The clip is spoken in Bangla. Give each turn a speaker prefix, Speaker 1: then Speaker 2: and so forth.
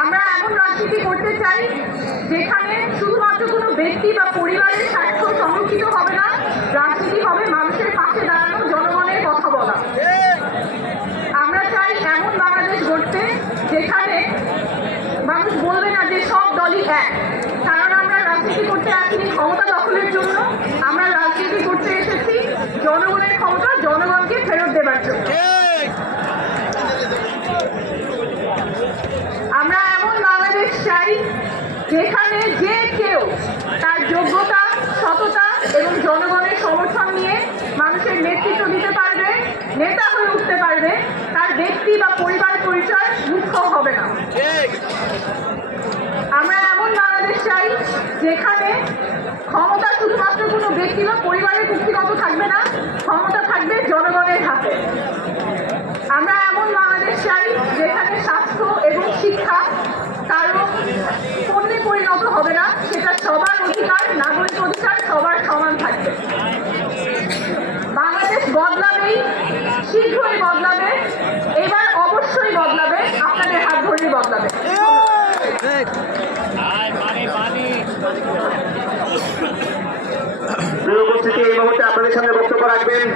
Speaker 1: আমরা এমন রাজনীতি করতে চাই যেখানে শুধুমাত্র কোনো ব্যক্তি বা পরিবারের স্বার্থ সংরক্ষিত হবে না, রাজনীতি হবে মানুষের পাশে দাঁড়ানো জনগণের কথা বলা। আমরা চাই এমন বাংলাদেশ গড়তে যেখানে মানুষ বলবে না যে সব দলই এক কারণ আমরা রাজনীতি করতে আসিনি ক্ষমতা দখলের জন্য আমরা রাজনীতি করতে এসেছি জনগণের ক্ষমতা জনগণকে ফেরত দেবার জন্য আমরা এমন বাংলাদেশ চাই যেখানে যে কেউ তার যোগ্যতা, সততা এবং জনগণের সমর্থন নিয়ে মানুষের নেতৃত্ব দিতে পারবে, নেতা হয়ে উঠতে পারবে, তার ব্যক্তি বা পরিবার পরিচয় মুখ্য হবে না। আমরা এমন বাংলাদেশ চাই যেখানে ক্ষমতা শুধুমাত্র কোনো ব্যক্তি বা পরিবারের কুক্ষিগত থাকবে না, ক্ষমতা থাকবে জনগণের হাতে। আমরা এমন বাংলাদেশ চাই যেখানে স্বাস্থ্য এবং শিক্ষা কারও পণ্যে পরিণত হবে না সেটা সবার অধিকার নাগরিক অধিকার সবার সমান থাকবে বাংলাদেশ বদলাবেই শীঘ্রই বদলাবে। এবার অবশ্যই বদলাবে। আপনাদের হাত ধরেই বদলাবে।
Speaker 2: প্রিয় এই মুহূর্তে আপনাদের সামনে বক্তব্য রাখবেন।